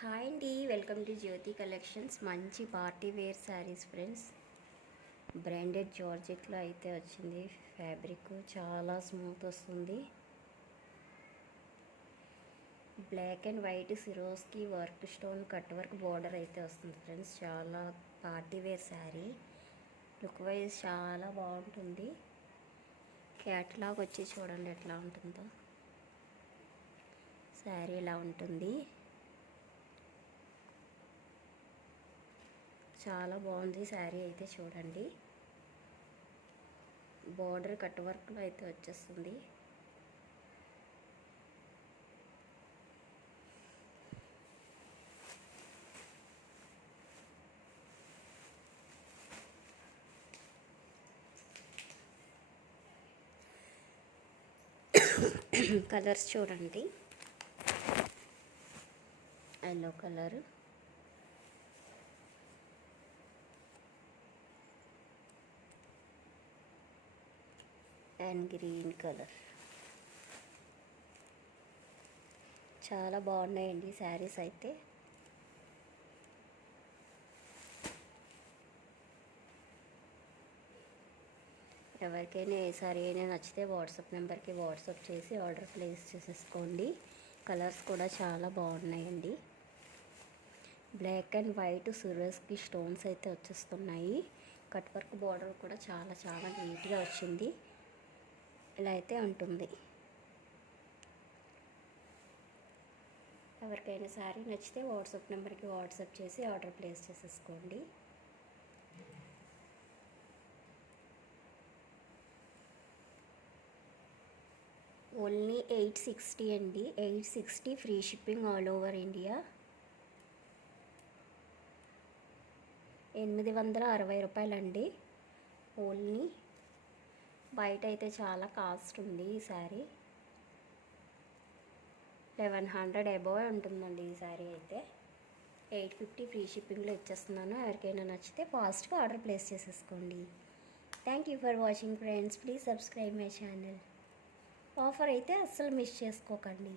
Hi అండి, welcome to Jyothi collections. మంచి party wear sarees friends. Branded జార్జెట్లో అయితే వచ్చింది. ఫ్యాబ్రిక్ చాలా స్మూత్ వస్తుంది. Black and white Swarovski work stone cut work border అయితే వస్తుంది ఫ్రెండ్స్. చాలా party wear saree. Look wise చాలా బాగుంటుంది. క్యాట్లాగ్ వచ్చి చూడండి ఎట్లా ఉంటుందో. శారీ ఇలా ఉంటుంది. చాలా బాగుంది శారీ అయితే చూడండి. బార్డర్ కట్ వర్క్లో అయితే వచ్చేస్తుంది. కలర్స్ చూడండి. Yellow colour, and green colour. చాలా బాగున్నాయండి శారీస్ అయితే. ఎవరికైనా ఏ సారీ అయినా నచ్చితే వాట్సాప్ నెంబర్కి వాట్సాప్ చేసి ఆర్డర్ ప్లేస్ చేసేసుకోండి. కలర్స్ కూడా చాలా బాగున్నాయండి. Black and white Swarovski stones అయితే వచ్చేస్తున్నాయి. కట్ వర్క్ బార్డర్ కూడా చాలా చాలా నీట్గా వచ్చింది. ఇలా అయితే ఉంటుంది. ఎవరికైనా శారీ నచ్చితే వాట్సాప్ నెంబర్కి వాట్సాప్ చేసి ఆర్డర్ ప్లేస్ చేసేసుకోండి. ఓన్లీ 860 అండి. 860 free shipping all over India. 860 రూపాయలండి ఓన్లీ. బయట అయితే చాలా కాస్ట్ ఉంది ఈ శారీ. 1100 అబోవ్ ఉంటుందండి ఈ శారీ అయితే. 850 ఫ్రీ షిప్పింగ్లో ఇచ్చేస్తున్నాను. ఎవరికైనా నచ్చితే ఫాస్ట్గా ఆర్డర్ ప్లేస్ చేసేసుకోండి. Thank you for watching friends. Please subscribe my channel. Offer అయితే అస్సలు మిస్ చేసుకోకండి.